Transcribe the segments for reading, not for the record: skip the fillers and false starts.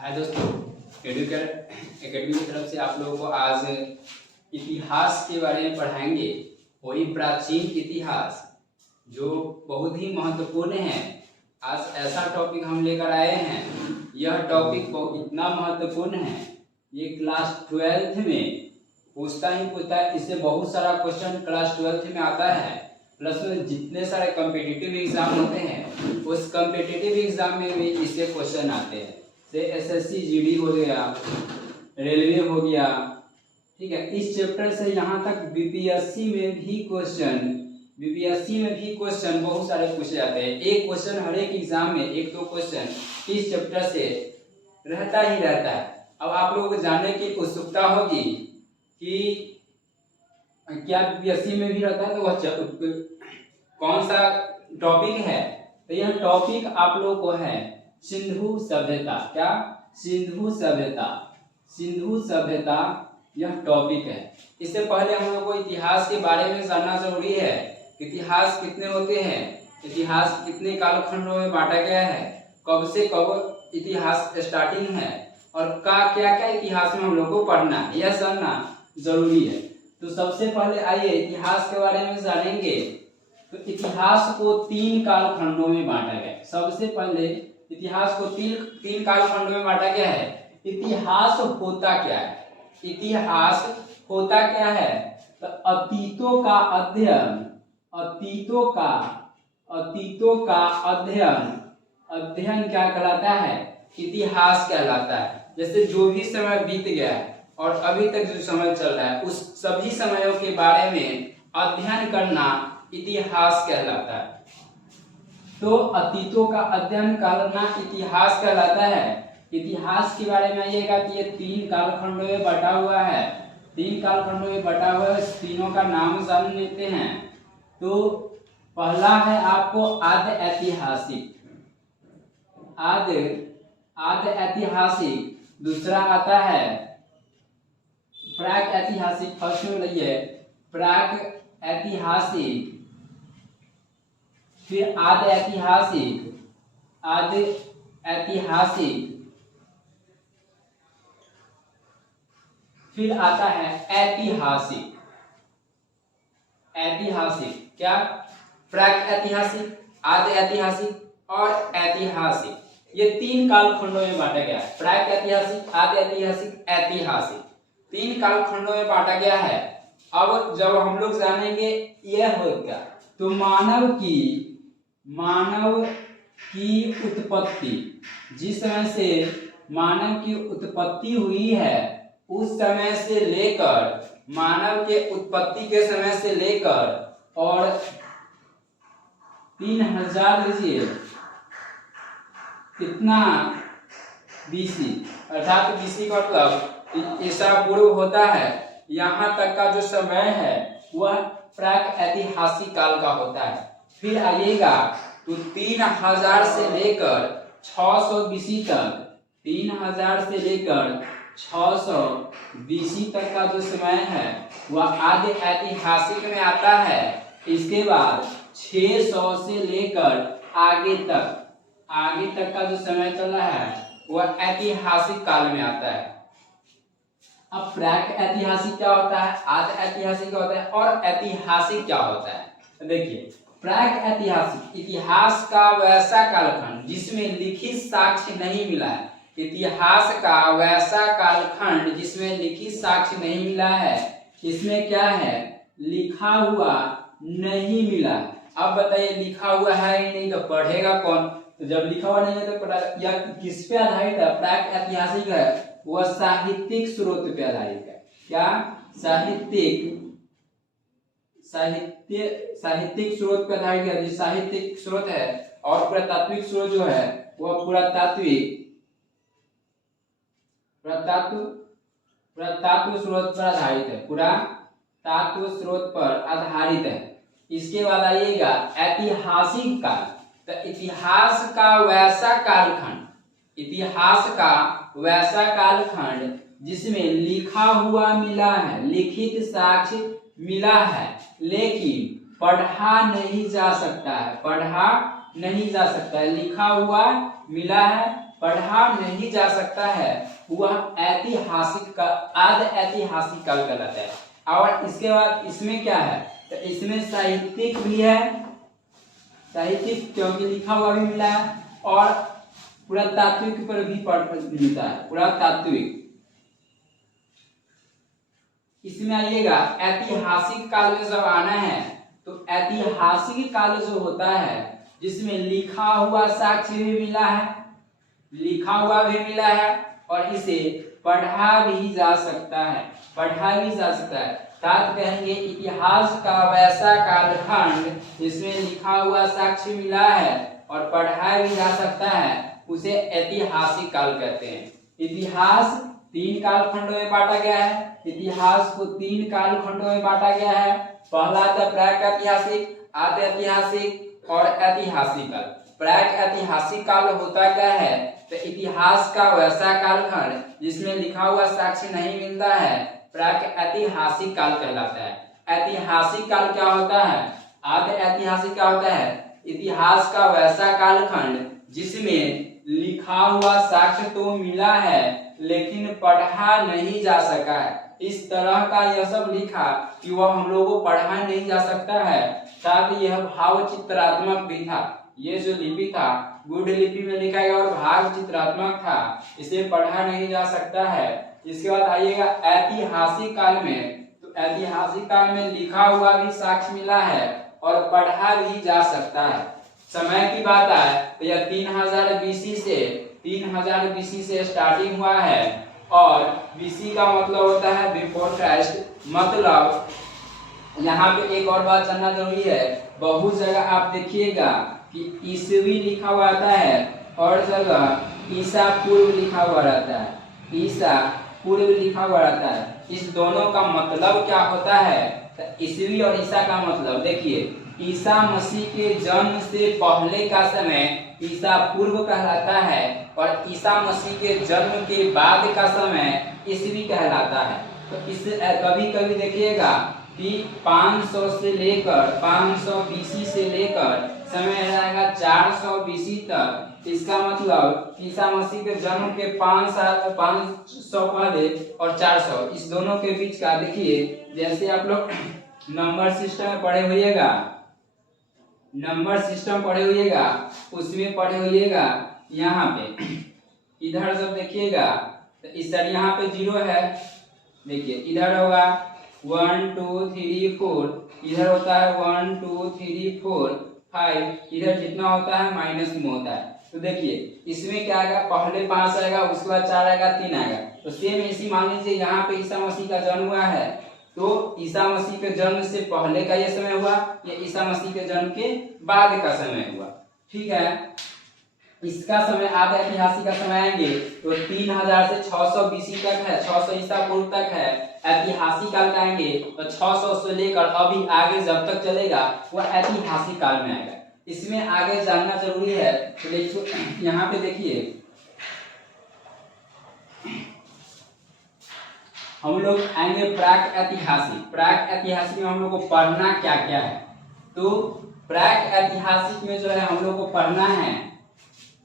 हाय दोस्तों, Educare academy की तरफ से आप लोगों को आज इतिहास के बारे में पढ़ाएंगे। वही प्राचीन इतिहास जो बहुत ही महत्वपूर्ण है। आज ऐसा टॉपिक हम लेकर आए हैं, यह टॉपिक इतना महत्वपूर्ण है, ये क्लास 12th में पूछता है। इससे बहुत सारा क्वेश्चन क्लास 12th में आता है। प्लस में जितने सारे कॉम्पिटिटिव एग्जाम होते हैं, उस कॉम्पिटिटिव एग्जाम में भी इससे क्वेश्चन आते हैं। से एसएससी जीडी हो गया, रेलवे हो गया, ठीक है। इस चैप्टर से यहाँ तक बीपीएससी में भी क्वेश्चन बहुत सारे पूछे जाते हैं। एक क्वेश्चन हर एक एग्जाम में, एक दो क्वेश्चन इस चैप्टर से रहता ही रहता है। अब आप लोगों को जानने की उत्सुकता होगी कि क्या बीपीएससी में भी रहता है, तो वह कौन सा टॉपिक है। तो यह टॉपिक आप लोगों को है सिंधु सभ्यता। क्या? सिंधु सभ्यता यह टॉपिक है। इससे पहले हम लोग को इतिहास के बारे में जानना जरूरी है। इतिहास कितने होते हैं, इतिहास कितने कालखंडों में बांटा गया है, कब से कब इतिहास स्टार्टिंग है, और क्या क्या इतिहास में हम लोग को पढ़ना है, यह जानना जरूरी है। तो सबसे पहले आइए इतिहास के बारे में जानेंगे। तो इतिहास को 3 कालखंडों में बांटा गया है। सबसे पहले इतिहास को तीन कालखंडों में बांटा गया है। इतिहास होता क्या है? इतिहास होता क्या है? तो अतीतों का अध्ययन क्या कहलाता है? इतिहास कहलाता है। जैसे जो भी समय बीत गया है और अभी तक जो समय चल रहा है, उस सभी समयों के बारे में अध्ययन करना इतिहास कहलाता है। तो अतीतों का अध्ययन करना इतिहास कहलाता है। इतिहास के बारे में आइएगा कि ये 3 कालखंडों में बटा हुआ है। 3 कालखंडों में बटा हुआ है, तीनों का नाम जान लेते हैं। तो पहला है आपको आद्य ऐतिहासिक, दूसरा आता है प्राक ऐतिहासिक। फर्स्ट में लइए प्राक ऐतिहासिक, फिर आद्य ऐतिहासिक, फिर आता है ऐतिहासिक। क्या? प्राक ऐतिहासिक, आद्य ऐतिहासिक और ऐतिहासिक, ये 3 कालखंडों में बांटा गया है। प्राक ऐतिहासिक, आद्य ऐतिहासिक, ऐतिहासिक, 3 कालखंडों में बांटा गया है। अब जब हम लोग जानेंगे यह हो क्या, तो मानव की उत्पत्ति, जिस समय से मानव की उत्पत्ति हुई है, उस समय से लेकर मानव के उत्पत्ति के समय से लेकर और 3000 लीजिए कितना बीसी, अर्थात बीसी का मतलब ईसा पूर्व होता है, यहाँ तक का जो समय है वह प्राक ऐतिहासिक काल का होता है। फिर आइएगा तो 3000 से लेकर 600 बीसी तक, 3000 से लेकर 600 बीसी तक का जो समय है वह आद्य ऐतिहासिक में आता है। इसके बाद 600 से लेकर आगे तक का जो समय चल रहा है वह ऐतिहासिक काल में आता है। अब प्राक ऐतिहासिक क्या होता है, आद्य ऐतिहासिक क्या होता है और ऐतिहासिक क्या होता है? तो देखिए, प्राक ऐतिहासिक इतिहास का वैसा कालखंड जिसमें लिखित साक्ष्य नहीं मिला है। इतिहास का वैसा कालखंड जिसमें लिखित साक्ष्य नहीं मिला है, इसमें क्या है, लिखा हुआ नहीं मिला। अब बताइए लिखा हुआ है ही नहीं तो पढ़ेगा कौन? तो जब लिखा हुआ नहीं है तो पढ़ा, या किस पे आधारित है? प्राक ऐतिहासिक है वह साहित्यिक स्रोत पे आधारित है। क्या? साहित्यिक स्रोत पे आधारित है। जो साहित्यिक स्रोत है और पुरातात्विक स्रोत जो है वह पुरातात्व स्रोत पर आधारित है, पुरातात्व स्रोत पर आधारित है। इसके बाद आइएगा ऐतिहासिक काल। तो इतिहास का वैसा कालखंड जिसमें लिखा हुआ मिला है, लिखित साक्ष्य मिला है, लेकिन पढ़ा नहीं जा सकता है, लिखा हुआ मिला है पढ़ा नहीं जा सकता है वह ऐतिहासिक का आद ऐतिहासिक काल कहलाता है। और इसके बाद इसमें क्या है, तो इसमें साहित्यिक भी है, साहित्यिक क्योंकि लिखा हुआ भी मिला है, और पुरातात्विक पर भी मिलता है, पुरातात्विक। इसमें आइएगा ऐतिहासिक काल में जब आना है तो ऐतिहासिक काल जो होता है जिसमें लिखा हुआ साक्ष्य भी मिला है, लिखा हुआ भी मिला है, और इसे पढ़ा भी जा सकता है, पढ़ा भी जा सकता है। तात कहेंगे इतिहास का वैसा कालखंड जिसमें लिखा हुआ साक्ष्य मिला है और पढ़ा भी जा सकता है, उसे ऐतिहासिक काल कहते हैं। इतिहास 3 कालखंडों में बांटा गया है, इतिहास को 3 कालखंडों में बांटा गया है। पहला था प्राक-ऐतिहासिक, आद्य ऐतिहासिक और ऐतिहासिक काल। प्राक-ऐतिहासिक काल होता क्या है, तो इतिहास का वैसा कालखंड जिसमें लिखा हुआ साक्ष्य नहीं मिलता है, प्राक-ऐतिहासिक काल कहलाता है। ऐतिहासिक काल क्या होता है, आद्य ऐतिहासिक क्या होता है, इतिहास का वैसा कालखंड जिसमें लिखा हुआ साक्ष्य तो मिला है लेकिन पढ़ा नहीं जा सका है। इस तरह का यह सब लिखा कि वह हम लोगों को पढ़ा नहीं जा सकता है। साथ ही यह भाव चित्रात्मक भी था, ये जो लिपि था गुढ़ लिपि में लिखा गया और भाव चित्रात्मक था, इसे पढ़ा नहीं जा सकता है। इसके बाद आइएगा ऐतिहासिक काल में, तो ऐतिहासिक काल में लिखा हुआ भी साक्ष्य मिला है और पढ़ा भी जा सकता है। समय की बात आए तो यह 3000 BC से स्टार्टिंग हुआ है, और BC का मतलब होता है बिफोर क्राइस्ट। मतलब यहाँ पे एक और बात जानना जरूरी है, बहुत जगह आप देखिएगा कि ईसवी लिखा हुआ आता है और जगह ईसा पूर्व लिखा हुआ रहता है, ईसा पूर्व लिखा हुआ रहता है। इस दोनों का मतलब क्या होता है, तो ईसवी और ईसा का मतलब देखिए, ईसा मसीह के जन्म से पहले का समय ईसा पूर्व कहलाता है और ईसा मसीह के जन्म के बाद का समय ईसवी कहलाता है। तो इस कभी कभी देखिएगा कि 500 से लेकर 500 BC से लेकर समय रहेगा 400 BC तक। इसका मतलब ईसा मसीह के जन्म के 500 पहले और 400 इस दोनों के बीच का देखिए, जैसे आप लोग नंबर सिस्टम पढ़े होइएगा, नंबर सिस्टम पढ़े होइएगा, उसमें पढ़े होइएगा यहाँ पे इधर जब देखिएगा तो इस साइड यहाँ पे 0 है, देखिए इधर होगा 1 2 3 4, इधर होता है 1 2 3 4 5, इधर जितना होता है माइनस में होता है। तो देखिए इसमें क्या आएगा, पहले 5 आएगा, उसके बाद 4 आएगा, 3 आएगा। तो सेम इसी मान लीजिए यहाँ पे ईसा मसीह का जन्म हुआ है, तो ईसा मसीह के जन्म से पहले का ये समय हुआ, ये ईसा मसीह के जन्म के बाद का समय हुआ, ठीक है। इसका समय आद्य ऐतिहासिक का समय आएंगे तो 3000 से 600 BC तक है, 600 ईसा पूर्व तक है। ऐतिहासिक काल का आएंगे तो 600 से लेकर अभी आगे जब तक चलेगा वह ऐतिहासिक काल में आएगा। इसमें आगे जानना जरूरी है, तो देखिए यहाँ पे देखिए हम लोग आएंगे प्राक ऐतिहासिक। प्राक ऐतिहासिक में हम लोग को पढ़ना क्या क्या है, तो प्राक ऐतिहासिक में जो है हम लोग को पढ़ना है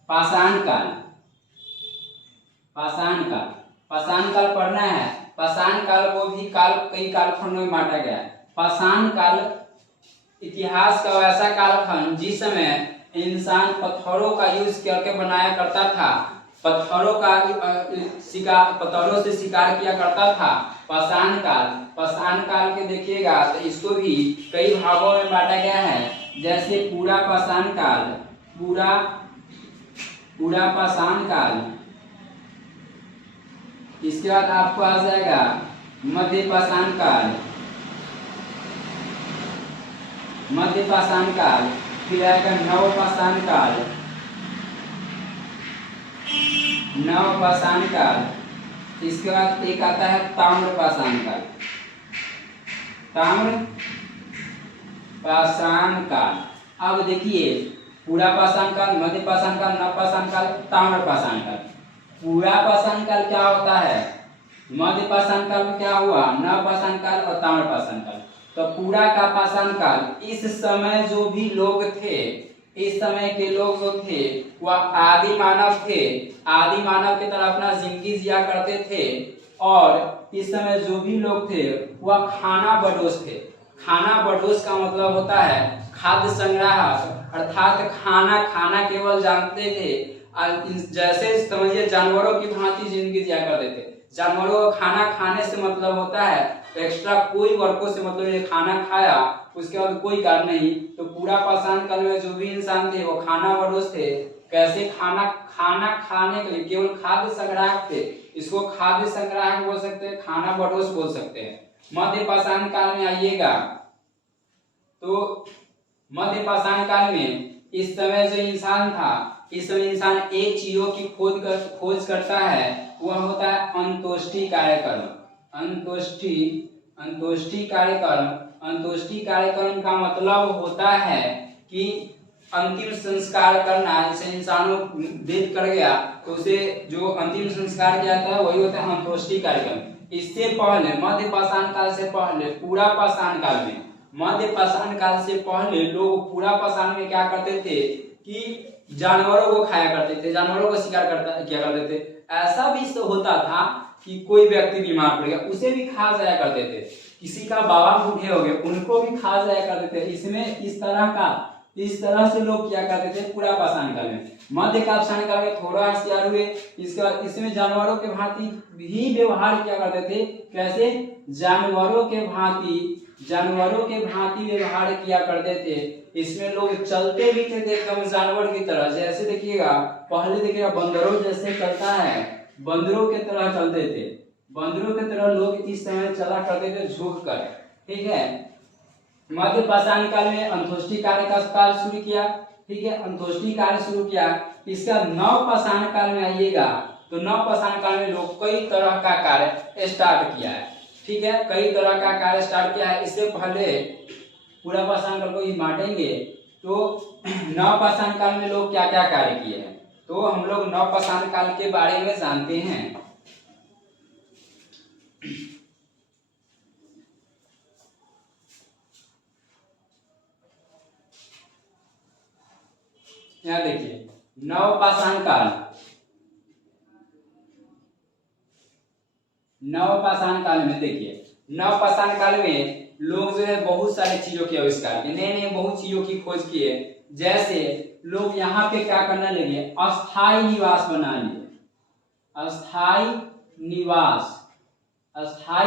पाषाण काल, पाषाण काल, पाषाण काल पढ़ना है। पाषाण काल को भी कई कालखंडों में बांटा गया है। पाषाण काल इतिहास का वैसा कालखंड जिस समय इंसान पत्थरों का यूज करके बनाया करता था, पत्थरों से शिकार किया करता था। पाषाण काल, पाषाण काल के देखिएगा तो इसको भी कई भागों में बांटा गया है, जैसे पूरा पाषाण काल, पूरा पाषाण काल, इसके बाद आपको आ जाएगा मध्य पाषाण काल, मध्य पाषाण काल, फिर आएगा नव पाषाण काल, नव पाषाण काल, इसके बाद एक आता है ताम्र पाषाण काल, ताम्र पाषाण काल। अब देखिए पूरा पाषाण काल, मध्य पाषाण काल, नव पाषाण काल, ताम्र पाषाण काल। पूरा पाषाण काल क्या होता है, मध्य पाषाण काल में क्या हुआ, नव पाषाण काल और ताम्र पाषाण काल। तो पूरा का पाषाण काल, इस समय जो भी लोग थे इस समय के लोग जो थे वह आदि मानव थे, आदि मानव की तरह अपना जिंदगी जिया करते थे। और इस समय जो भी लोग थे वह खाना बदोश थे। खाना बदोश का मतलब होता है खाद्य संग्राहक, अर्थात खाना खाना केवल जानते थे। जैसे समझिए जानवरों की भांति जिंदगी जिया करते थे। जानवरों को खाना खाने से मतलब होता है, एक्स्ट्रा कोई वर्कों से मतलब ये खाना खाया उसके बाद कोई कार्य नहीं। तो पूरा पाषाण काल में जो भी इंसान थे वो खाना बदोश थे। कैसे खाना खाने के लिए केवल खाद्य संग्राहक थे, इसको खाद्य संग्राहक बोल सकते हैं, खाना बदोश बोल सकते हैं। मध्य पाषाण काल में आइएगा तो मध्य पाषाण काल में इस समय जो इंसान था, इस समय इंसान एक चीजों की खोज करता है, वह होता है अंतोष्टि कार्यक्रम। अंतोष्टि कार्यक्रम का मतलब होता है कि अंतिम संस्कार करना। जैसे इंसानों डेथ कर गया तो उसे जो अंतिम संस्कार किया जाता है वही होता है अंतोष्टि कार्यक्रम। इससे पहले मध्य पाषाण काल से पहले पूरा पाषाण काल में, मध्य पाषाण काल से पहले लोग पूरा पाषाण में क्या करते थे कि जानवरों को खाया करते थे, जानवरों को शिकार किया करते थे। ऐसा भी होता था कि कोई व्यक्ति बीमार पड़ गया उसे भी खा जाया करते थे, किसी का बाबा बूढ़े हो गए उनको भी खा जाया करते थे। इसमें इस तरह से लोग क्या करते थे पूरा पाषाण काल में। मध्य पाषाण काल में थोड़ा होशियार हुए, इसमें जानवरों के भांति भी व्यवहार किया करते थे। कैसे? जानवरों के भांति व्यवहार किया करते थे। इसमें लोग चलते भी थे एकदम जानवर की तरह। जैसे देखिएगा पहले देखिएगा बंदरों जैसे चलता है, बंदरों के तरह चलते थे, बंदरों के तरह लोग इस समय चला करते थे झुक कर। ठीक है, मध्य पाषाण काल में अंतोष्टि कार्य का काल शुरू किया। ठीक है, अंतोष्टि कार्य शुरू किया। इसका नव पाषाण काल में आइएगा तो नव पाषाण काल में लोग कई तरह का कार्य स्टार्ट किया है। ठीक है, कई तरह का कार्य स्टार्ट किया है। इससे पहले पूरा पाषाण काल को बांटेंगे तो नव पाषाण काल में लोग क्या क्या कार्य किए हैं, तो हम लोग नव पाषाण काल के बारे में जानते हैं। यहाँ देखिए नव पाषाण काल में देखिए नव पाषाण काल में लोग जो है बहुत सारी चीजों के आविष्कार किए, नए नए बहुत चीजों की खोज किए। जैसे लोग यहाँ पे क्या करने लगे, अस्थाई निवास बना लिए। अस्थाई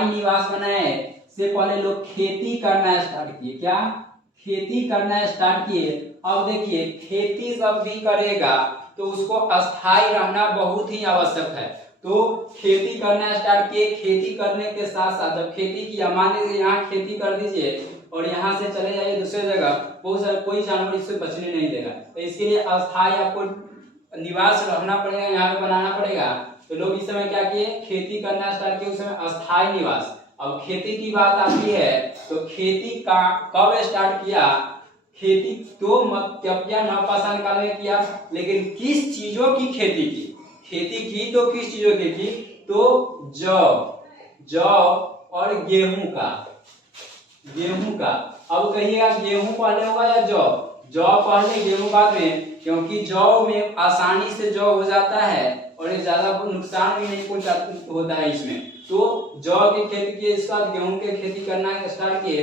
निवास बनाए से पहले लोग खेती करना स्टार्ट किए। क्या? खेती करना स्टार्ट किए। अब देखिए खेती सब भी करेगा तो उसको अस्थाई रहना बहुत ही आवश्यक है। तो खेती करना स्टार्ट किए। खेती करने के साथ साथ जब खेती किया, मान लीजिए यहाँ खेती कर दीजिए और यहाँ से चले जाइए दूसरे जगह, बहुत सारे कोई जानवर इससे बचने नहीं देगा। तो इसके लिए अस्थाई आपको निवास रहना पड़ेगा, यहाँ पे बनाना पड़ेगा। तो लोग इस समय क्या किए, खेती करना स्टार्ट किए, उस समय अस्थाई निवास। अब खेती की बात आती है तो खेती का कब स्टार्ट किया, खेती तो नव पाषाण काल में किया, लेकिन किस चीजों की खेती की? खेती की तो किस चीजों की थी, तो जौ और गेहूं का। अब कहिएगा गेहूं पहले हुआ या जौ पहले गेहूं बाद में, क्योंकि जौ में आसानी से जौ हो जाता है और ये ज्यादा नुकसान भी नहीं होता है इसमें। तो जौ की खेती किए, इसके बाद गेहूं की खेती करना स्टार्ट किए।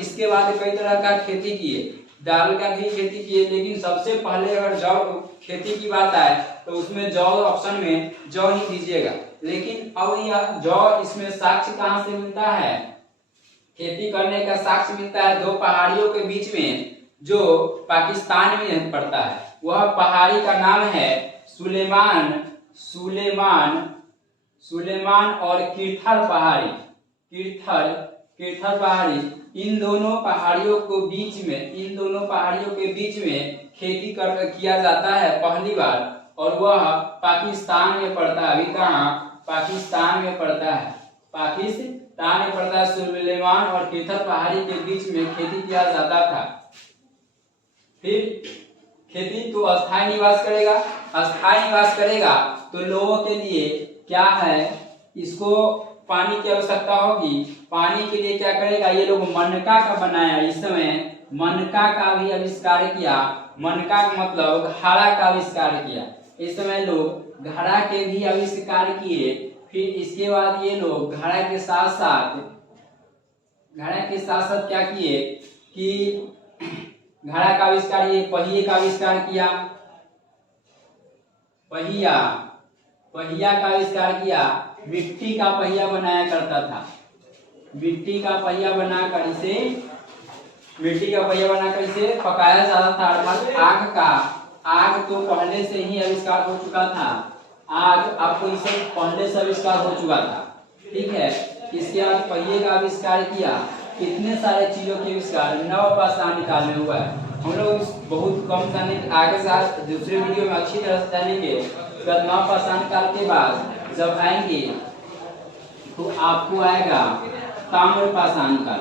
इसके बाद कई तरह का खेती किए, दाल का भी खेती किए। लेकिन सबसे पहले अगर जौ खेती की बात आए तो उसमें जौ ऑप्शन में जौ ही दीजिएगा। लेकिन अब यह जौ इसमें साक्ष्य कहाँ से मिलता है, खेती करने का साक्ष्य मिलता है दो पहाड़ियों के बीच में जो पाकिस्तान में पड़ता है। वह पहाड़ी का नाम है सुलेमान और किरथर पहाड़ी। इन दोनों पहाड़ियों के बीच में खेती किया जाता है पहली बार, और वह पाकिस्तान में पड़ता है। अभी कहाँ? पाकिस्तान में पड़ता है। सुलेमान और किरथर पहाड़ी के बीच में खेती किया जाता था। फिर खेती तो अस्थाई निवास करेगा तो लोगों के लिए क्या है, इसको पानी की आवश्यकता होगी, पानी के लिए क्या करेगा, ये लोग मनका का बनाया। इस समय मनका का भी आविष्कार किया। मनका का मतलब घड़ा का आविष्कार किया। इस समय लोग घड़ा के भी आविष्कार किए। फिर इसके बाद ये लोग घड़ा के साथ साथ क्या किए कि घड़ा का आविष्कार, ये पहिए का आविष्कार किया। पहिया का आविष्कार किया। मिट्टी का पहिया बनाया करता था। मिट्टी का पहिया बनाकर इसे पकाया जाता था। अर्थात आग तो पहले से ही आविष्कार हो चुका था। आग आपको इसे पहले से आविष्कार हो चुका था, ठीक है। इसके बाद पहिए का आविष्कार किया। कितने सारे चीजों के आविष्कार नवपाषाण काल में हुआ है। हम लोग बहुत कम जाने, आगे साथ दूसरे वीडियो में अच्छी तरह से जानेंगे। नवपाषाण काल के बाद जब आएंगे तो आपको आएगा ताम्रपाषाण काल।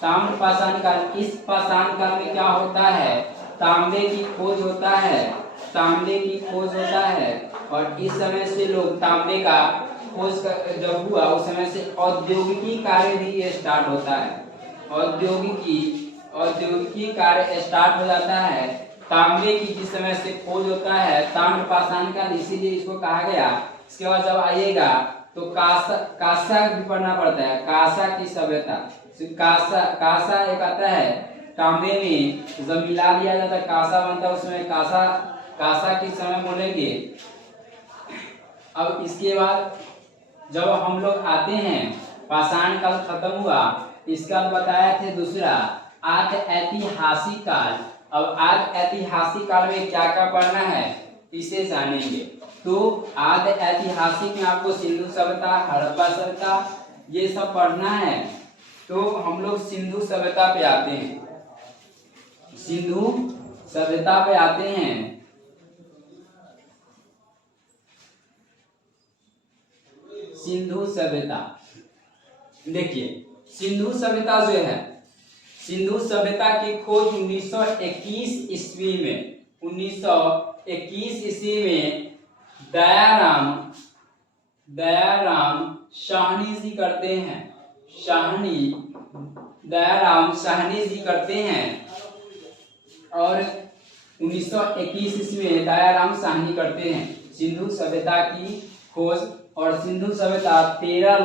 ताम्रपाषाण काल, इस पाषाण काल में क्या होता है, तांबे की खोज होता है। और इस समय से लोग तांबे का खोज जब हुआ, उस समय से औद्योगिकी कार्य भी स्टार्ट होता है। औद्योगिकी कार्य स्टार्ट हो जाता है। तांबे की जिस समय से खोज होता है, ताम्रपाषाण काल, इसीलिए इसको कहा गया। इसके बाद जब आइएगा तो कांसा भी पढ़ना पड़ता है। कांसा की सभ्यता, कांसा एक आता है तांबे में, जब मिला दिया जाता है कांसा बनता है, उसमें कांसा की समय बोलेंगे। अब इसके बाद जब हम लोग आते हैं, पाषाण काल खत्म हुआ, इसका बताया थे दूसरा आद्य ऐतिहासिक काल। अब आद्य ऐतिहासिक काल में क्या क्या पढ़ना है इसे जानेंगे। तो आद्य ऐतिहासिक में आपको सिंधु सभ्यता, हड़प्पा सभ्यता ये सब पढ़ना है। तो हम लोग सिंधु सभ्यता पे आते हैं। सिंधु सभ्यता पे आते हैं। सिंधु सभ्यता, देखिए सिंधु सभ्यता जो है, सिंधु सभ्यता की खोज 1921 ईस्वी में दयाराम साहनी जी करते हैं। दयाराम साहनी जी करते हैं। और 1921 ईस्वी में दयाराम साहनी करते हैं सिंधु सभ्यता की खोज। और सिंधु सभ्यता 13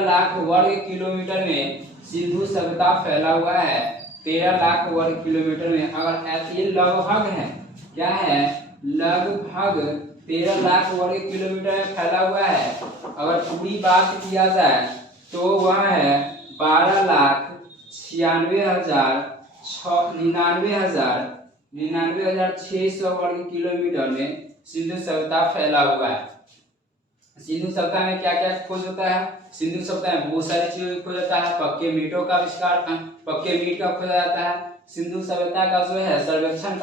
लाख वर्ग किलोमीटर में सिंधु सभ्यता फैला हुआ है। 13 लाख वर्ग किलोमीटर में, अगर ये लगभग है, क्या है, लगभग 13 लाख वर्ग किलोमीटर में फैला हुआ है। अगर पूरी बात किया जाए तो वह है 12,99,600 वर्ग किलोमीटर में सिंधु सभ्यता फैला हुआ है। सिंधु सभ्यता में क्या क्या खोज होता है, सिंधु सभ्यता में बहुत सारी चीजों की खोज होता है। पक्के मीट का खोजा जाता है। सिंधु सभ्यता का जो है सर्वेक्षण